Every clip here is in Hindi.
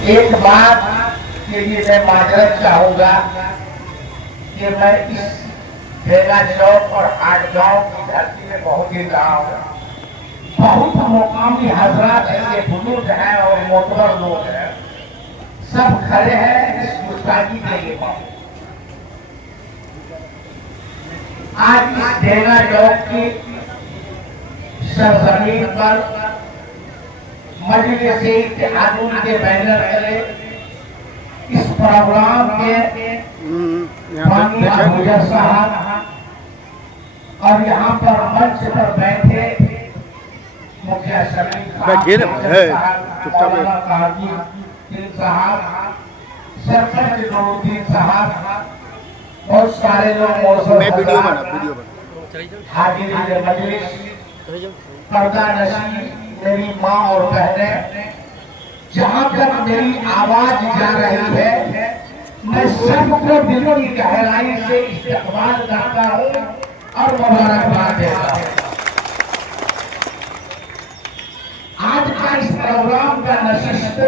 एक बात के लिए मैं माजरत चाहूंगा कि मैं इस भेगा चौक और हाटगांव की धरती में बहुत दिन रहा हूँ। बहुत मुकामी हजरात ऐसे बुजुर्ग हैं और मोतबर लोग हैं, सब खड़े हैं इस गुस्ताखी के लिए। आज इस भेगा चौक की सरजमीन पर मजलिस-ए-इत्तेहादुल के बैनर तले इस प्रोग्राम के बानी अबूजर साहब और यहाँ पर मंच पर बैठे मुखिया शमीम साहब, सरपंच नूरुद्दीन साहब, बहुत सारे लोग हाजिर मजलिस, पर्दा नशी मेरी माँ और बहनें, जहाँ तक मेरी आवाज जा रही है मैं सबको दिल की गहराई से इस्तकबाल करता हूँ और मुबारकबाद देता हूँ। आज का इस प्रोग्राम का नशिस्त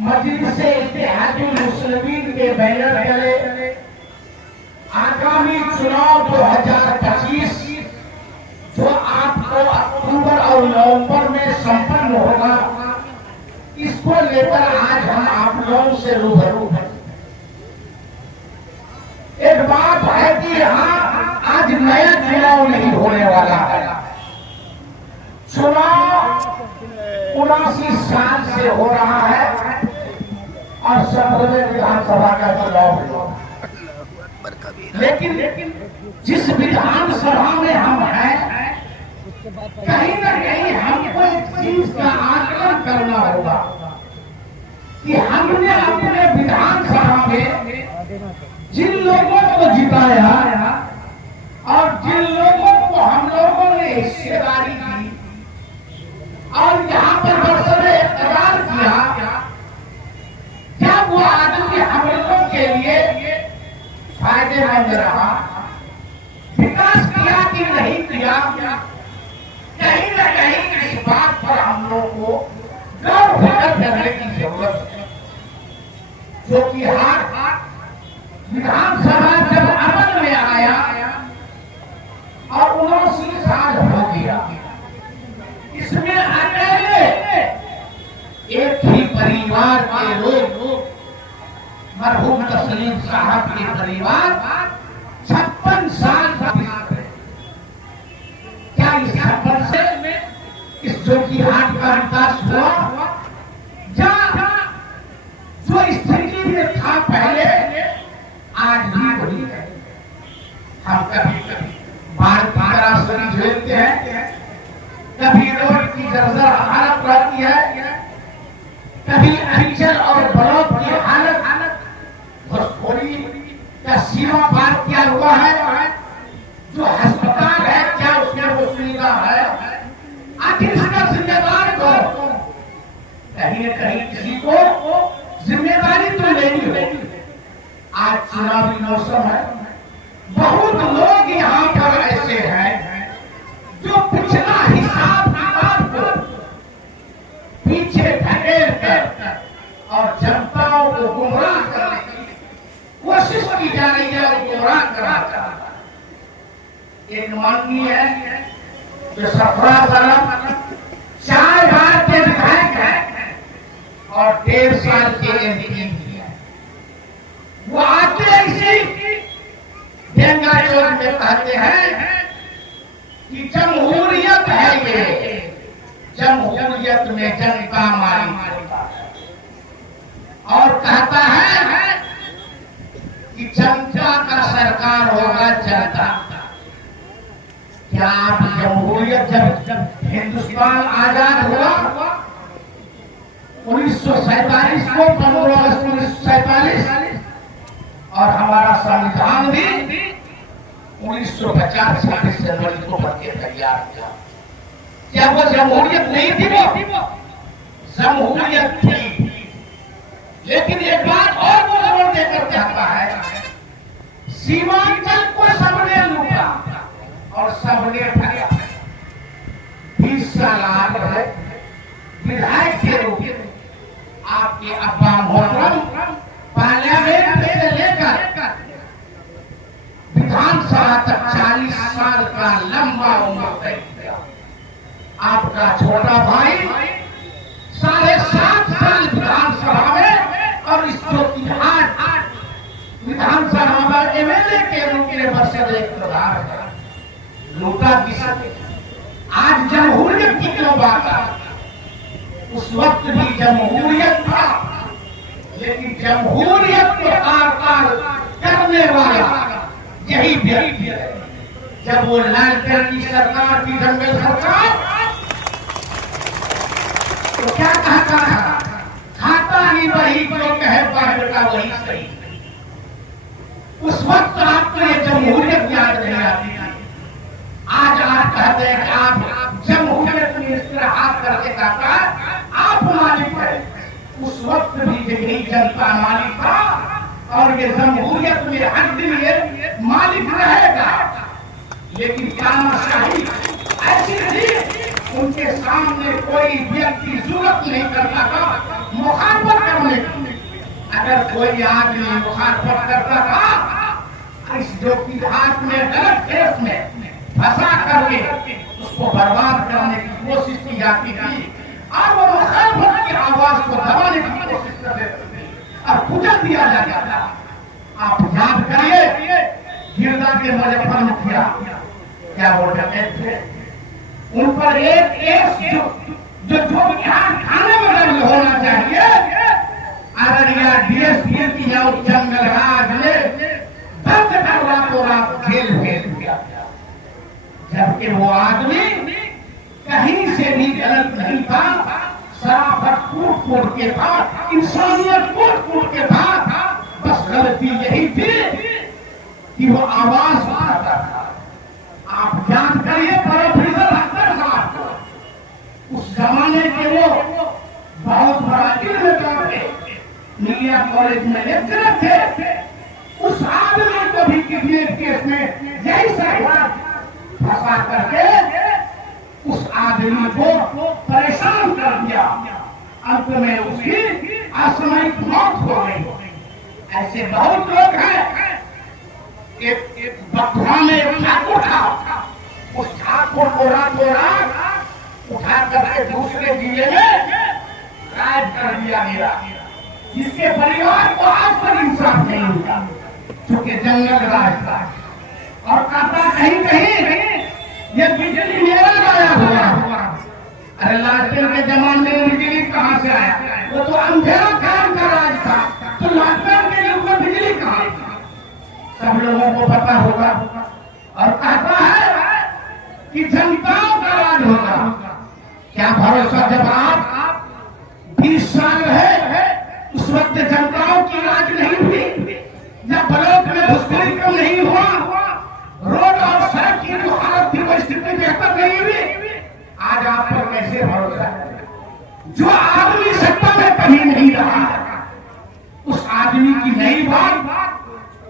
मजलिस-ए-इत्तेहादुल मुस्लिमीन के बैनर तले आगामी चुनाव 2025 जो आपको अक्टूबर और नवंबर में संपन्न होगा, इसको लेकर आज हम आप लोगों से रूबरू हैं। एक बात है कि यहाँ आज नया चुनाव नहीं होने वाला है। चुनाव 79 साल से हो रहा है और 17वें विधानसभा का चुनाव हुआ, लेकिन जिस विधानसभा में हम हैं, कहीं न कहीं हमको एक चीज का आकलन करना होगा कि हमने अपने विधानसभा में जिन लोगों को जिताया और जिन लोगों को हम लोगों ने हिस्सेदारी की और यहाँ पर बरसरे इक़्तिदार किया, क्या वो आदमी हम लोगों के लिए फायदेमंद रहा? विकास किया कि नहीं किया? कहीं न कहीं इस बात पर हम लोगों को गौर फिक्र करने की जरूरत है, जो कि हाथ विधानसभा जब अमल में आया और 79 साल हो गया, इसमें अकेले एक ही परिवार के लोग, मरहूम तस्लीम साहब के परिवार 56 साल इस जोकीहाट का विकास हुआ, जहाँ जो स्थिति में था पहले आज भी वही है। हम कभी बाढ़ की रास्ते झेलते हैं, कभी रोड की जर्जर हालत रहती है, कभी अंचल और ब्लॉक की हालत घुसखोरी का सीमा पार किया हुआ है। जो अस्पताल है क्या उसमें वो सुविधा है? आखिर इसका जिम्मेदार कौन? कहीं न कहीं किसी को जिम्मेदारी तो लेनी होगी। आज चुनावी मौसम है, बहुत लोग यहाँ पर ऐसे हैं जो पिछला हिसाब किताब को पीछे ढकेल कर और जनताओं को गुमराह करने की कोशिश की जा रही है और गुमराह करा जा रहा है। एक माननीय है जो सफराजम 4 बार के विधायक हैं और 1.5 साल के एमपी हैं, वो आते ऐसे भेगा चौक में कहते हैं कि जमहूरियत है ये, जमहूरियत में जनता मालिक है, और कहता है कि जनता का सरकार होगा जनता। क्या आप जमहूरियत जब हिंदुस्तान आजाद हुआ 1947 को 15 अगस्त 1947 और हमारा संविधान भी 1950 26 जनवरी को बनके तैयार किया, क्या वो जमहूरियत नहीं थी? वो जमहूरियत थी, लेकिन एक बात और वो जोर देकर कहता है, सीमांचल को सबने लूटा और सबने ठगा। 20 साल आप है विधायक के रूप में, आप महोत्सव पार्लियामेंट से लेकर विधानसभा तक 40 साल का लंबा उम्र तय किया। आपका छोटा भाई 7.5 साल विधानसभा में और इस जोकीहाट विधानसभा में एमएलए के रूप में बरसद एक प्रधान लूटा किसने। आज जमहूरियत की क्यों बात है? उस वक्त भी जमहूरियत था, लेकिन जमहूरियत को साकार करने वाला यही व्यक्ति है। जब वो लालटेन की सरकार थी, दंगल सरकार, तो क्या कहता था? खाता ही वही जो कहे बाहर का वही सही। उस वक्त आपको ये जमहूरियत याद नहीं आती। आज आप कहते हैं कि आप जमहूरियत में इस तरह हाथ करके कहता है आप मालिक है। उस वक्त भी यही जनता मालिक था और ये जमहूरियत में हर दिन ये मालिक रहेगा। लेकिन तानाशाही ऐसी थी, उनके सामने कोई व्यक्ति जरूरत नहीं करता था मुखालफत करने की। अगर कोई आदमी मुखालफत करता था, इस जोकीहाट में गलत केस में फंसा करके उसको बर्बाद करने की कोशिश की जाती थी और वो मुखालफत की आवाज को दबाने की कोशिश करते थे और कुचल दिया जाता था। आप याद करिए गिरदा के मुजफ्फर मुखिया क्या बोलते थे, उन पर एक केस जो थाने में दर्ज होना चाहिए, अररिया डीएसपी की और जंगलराज ने दर्ज कर रातों रात जेल भेज दिया। जबकि वो आदमी कहीं से भी गलत नहीं था, शराफत कूट कूट के था, इंसानियत कूट कूट के था। बस गलती यही थी कि वो आवाज उठाता था। आप याद करिए प्रोफेसर अख्तर साहब को, उस जमाने के वो बहुत बड़ा इल्म थे, मीडिया कॉलेज में लेक्चरर थे। उस आदमी को भी किडनैप केस में यही सरकार फंसा करके उस आदमी को परेशान कर दिया। अंत में उसकी असामयिक मौत हो गई। ऐसे बहुत लोग हैं। एक बथुआ में एक ठाकुर था, उस ठाकुर को रातों रात उठा करके दूसरे जिले में गायब कर दिया गया, जिसके परिवार को आज तक इंसाफ नहीं मिला, क्योंकि जंगल राज था। और कहता कहीं कहीं ये बिजली मेरा लाया हुआ। अरे लालटेन के जमाने में बिजली कहाँ से आया? वो तो अंधेरा काम का राज था, तो लालटेन के युग में बिजली कहाँ? सब लोगों को पता होगा। और कहता है कि जनताओं का राज होगा। क्या भरोसा, जब आप 20 साल रहे उस वक्त जनताओं की राज नहीं हुई, जब ब्लॉक में घुसखोरी कम नहीं हुआ, रोड और सड़क की जो हालत थी वो स्थिति बेहतर नहीं हुई। आज आप पर कैसे भरोसा है? जो आदमी सत्ता में कहीं नहीं रहा, उस आदमी की नई बात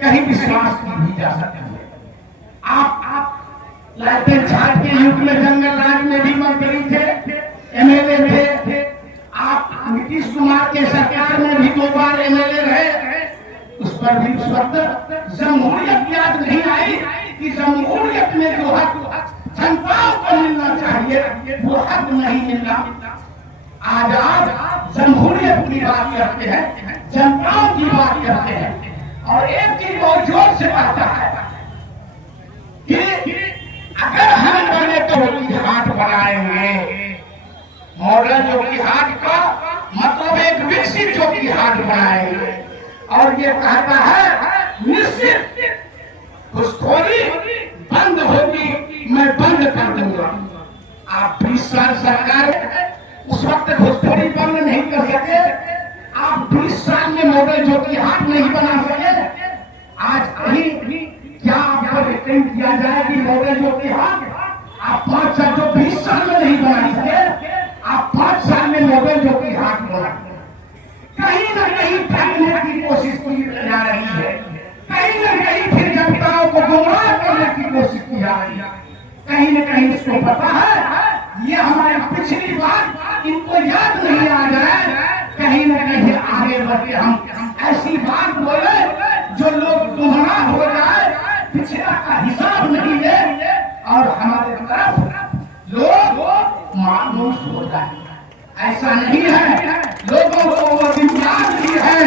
कहीं विश्वास की जा सकती है। आप लालटेन साहब के युग में जंगल राज में भी मंत्री थे, एमएलए थे। आप नीतीश कुमार के सरकार में भी 2 बार एमएलए रहे। उस पर भी उस वक्त जमहूरियत याद नहीं आई कि जमहूरियत में जो हक जनताओं को मिलना चाहिए वो हक नहीं मिलना। आज आप जमहूरियत की बात करते हैं, जनताओं की बात करते हैं। और एक चीज बहुत जोर से कहता है कि अगर हम बने तो जोकीहाट बनाएंगे। मॉडल जोकीहाट का मतलब एक विकसित जोकीहाट बनाएंगे। और ये कहता है निश्चित घुसखोरी बंद होगी, मैं बंद कर दूंगा। आप 20 साल सरकार उस वक्त घुसखोरी बंद नहीं कर सके। आप 20 साल में मॉडल जोकीहाट नहीं बना सके। आज कहीं क्या आपको रिटेन किया जाए कि मॉडल जोकीहाट आप 5 साल जो 20 साल में नहीं बना सके, आप 5 साल में मॉडल जोकीहाट बना। कहीं न कहीं ठगने की कोशिश की जा रही है, कहीं न कहीं फिर जनताओं को गुमराह करने की कोशिश की जा रही है। कहीं न कहीं इसको पता है ये हमारी पिछली बात इनको याद नहीं आ जाए, कहीं न कहीं आगे आगे बढ़ के हम ऐसी बात बोले जो लोग गुमराह हो जाए, पिछड़ा का हिसाब नहीं ले और हमारे तरफ लोग मायूस हो जाए। ऐसा नहीं है, लोगों को वो इतिहास भी है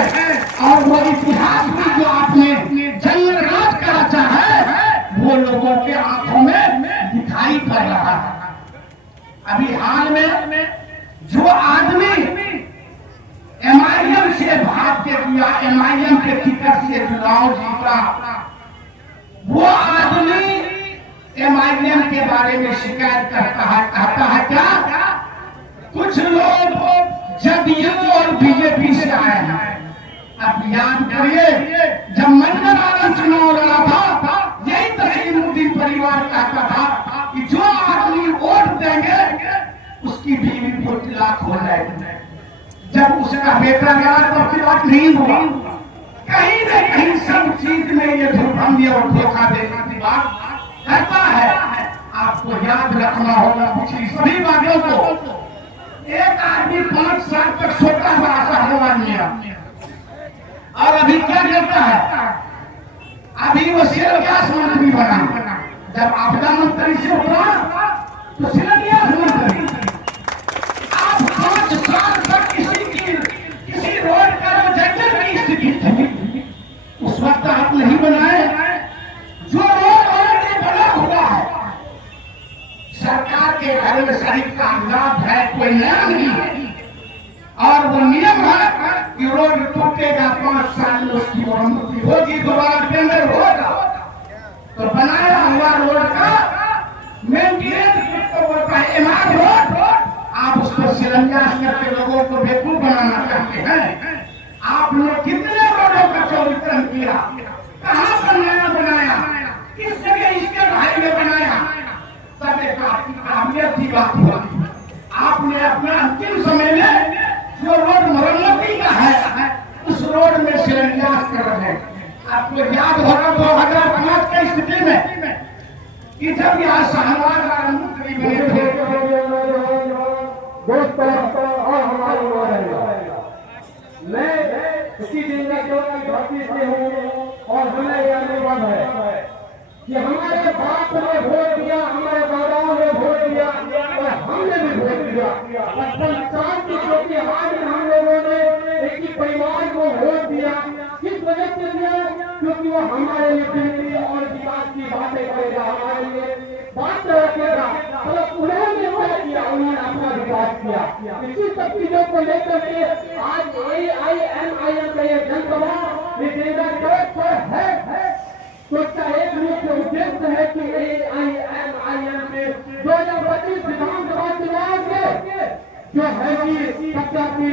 और वो इतिहास भी जो आपने जंगल राज का चाहे वो लोगों के आंखों में दिखाई पड़ रहा है। अभी हाल में जो आदमी MIM से भाग के दिया, MIM के टिकट से चुनाव जीता, वो आदमी MIM के बारे में शिकायत करता है, कहता है क्या कुछ लोग जदयू और बीजेपी से आए हैं। अब याद करिए, जब मंजर आलम चुनाव लड़ा था, यही तस्लीमुद्दीन परिवार कहता था कि जो आदमी वोट देंगे उसकी बीवी को तलाक हो जाएगी। जब उसका बेटा गया तो तलाक नहीं हुआ। कहीं न कहीं सब चीज में ये धोखाधड़ी और धोखा देने की बात करता है। आपको याद रखना होगा पिछली सभी बातों को। एक आदमी 5 साल तक सोता हुआ सहवान लिया और अभी क्या करता है, अभी वो सिविल गैस मंत्री बना। जब आपदा मंत्री से उठा तो सिविल गैस मंत्री। आप 5 साल तक किसी रोड का जंगल की स्थिति थी, उस वक्त आप नहीं बनाए। जो रोड ऑलरेडी बना हुआ है, सरकार के घर में सही कागजात है, कोई नया नहीं है और वो नियम है कि रोड टूटेगा 5 साल में उसकी मरम्मत होगी, दोबारा टेंडर होगा। तो बनाया हुआ रोड का मेंटेनेंस तो होता है इमारत रोड, आप उसको शिलान्यास करके लोगों को बेवकूफ बनाना चाहते हैं। आपने कितने रोडों का चौड़ीकरण किया, कहाँ पर नया बनाया, किस जगह स्टेट हाईवे बनाया, तब एक आपकी काबिलियत की बात हुई। आपने अपने अंतिम समय में जो रोड मरम्मती का है उस रोड में शिलान्यास कर रहे हैं। आपको याद होगा 2005 की स्थिति में कि जब यहाँ शाहनवाज मंत्री बने थे, दोस्तों और हमारे मैं इसी दिन का जो धरती से हूँ और हमें यह अनुभव है कि हमारे बाप ने वोट दिया, हमारे दादाओं ने वोट दिया और हमने भी वोट दिया। 55 साल की छोटी हार में हम लोगों ने एक ही परिवार को वोट दिया। किस वजह से दिया? क्योंकि वो हमारे लिए बेहतरी और विकास की बातें करेगा, हमारे लिए बात रखेगा। मतलब उन्होंने क्या किया, उन्होंने अपना विकास किया। इसी सब चीजों को लेकर के आज AIMIM का यह जनसभा है। तो इसका एक मुख्य उद्देश्य है कि AIMIM में 2025 विधानसभा चुनाव के जो है कि सत्यापी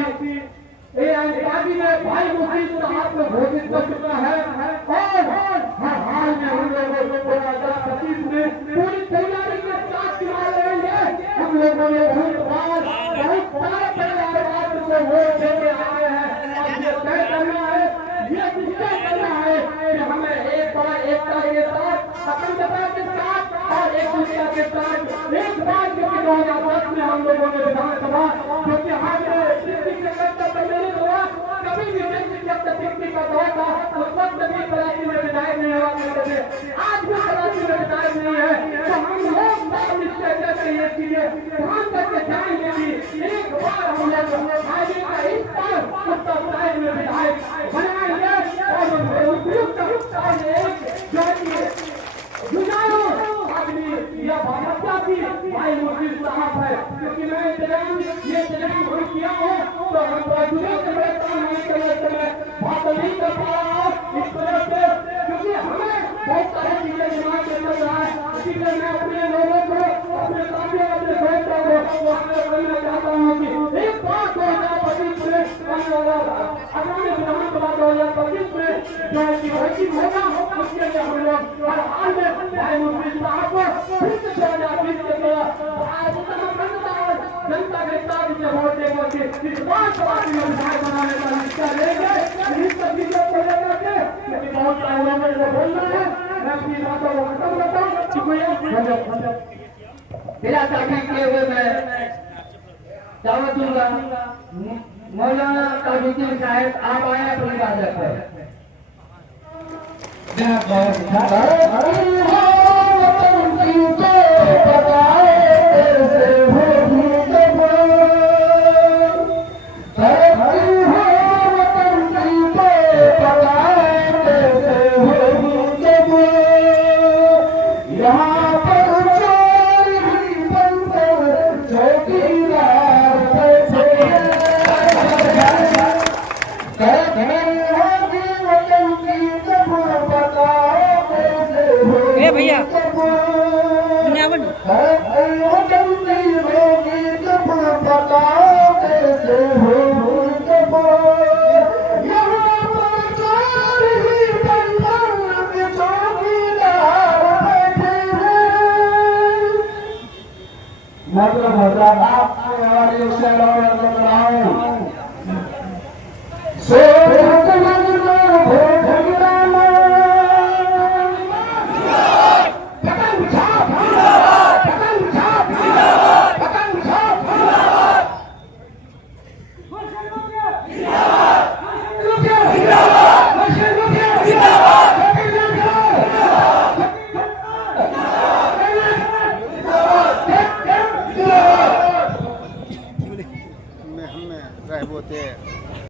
AIMIM में भाई मुफ्ती साहब को घोषित कर चुका है और हर हाल में हम लोगों को 2025 में पूरी तैयारी के साथ चुनाव लड़ेंगे। हम लोगों ने बहुत सारे परिवार को वोट देके आए हैं और ये तय करना है, ये निश्चय करना है कि हमें एकता के साथ, अखंडता के साथ और एक दूसरे के साथ एक बात जो कि 2010 में हम लोगों ने विधानसभा क्योंकि हमने कभी भी का दौर था, उस वक्त भी कराची में विधायक नहीं हुआ करते थे, आज भी कराची में विधायक नहीं है। तो हम लोग निश्चय करते हैं कि ध्यान करके जाएंगे कि एक बार हम लोग आगे का इस बार उत्तर साइड में विधायक बनाएंगे और उपयुक्त और एक जुझारू आदमी या भाजपा की भाई मुफ्ती साहब है। क्योंकि मैं ये जगह किया हूँ तो हम बाजुओं से बैठता हूँ, बात नहीं कर पा रहा हूँ इस तरह से, क्योंकि हमें बहुत सारी चीजें दिमाग में चल रहा है। इसीलिए मैं अपने लोगों को, अपने साथियों, अपने दोस्तों को कहना चाहता हूँ कि एक बात 2025 में आगामी विधानसभा 2025 में जो कि होगा उसके लिए हम लोग हर हाल में भाई मुफ्ती साहब को फिर से 2020 के जनता के साथ वोट देकर इस बार सवाल में विधायक बनाने का निश्चय लेंगे। इस सब चीजों को लेकर के क्योंकि बहुत सारे लोगों को बोलना है, मैं अपनी बातों को खत्म करता हूँ। बिना ताकीद किए हुए मैं दावत दूंगा मौलाना ताजुद्दीन साहब आप आए अपनी इजाजत है। बहुत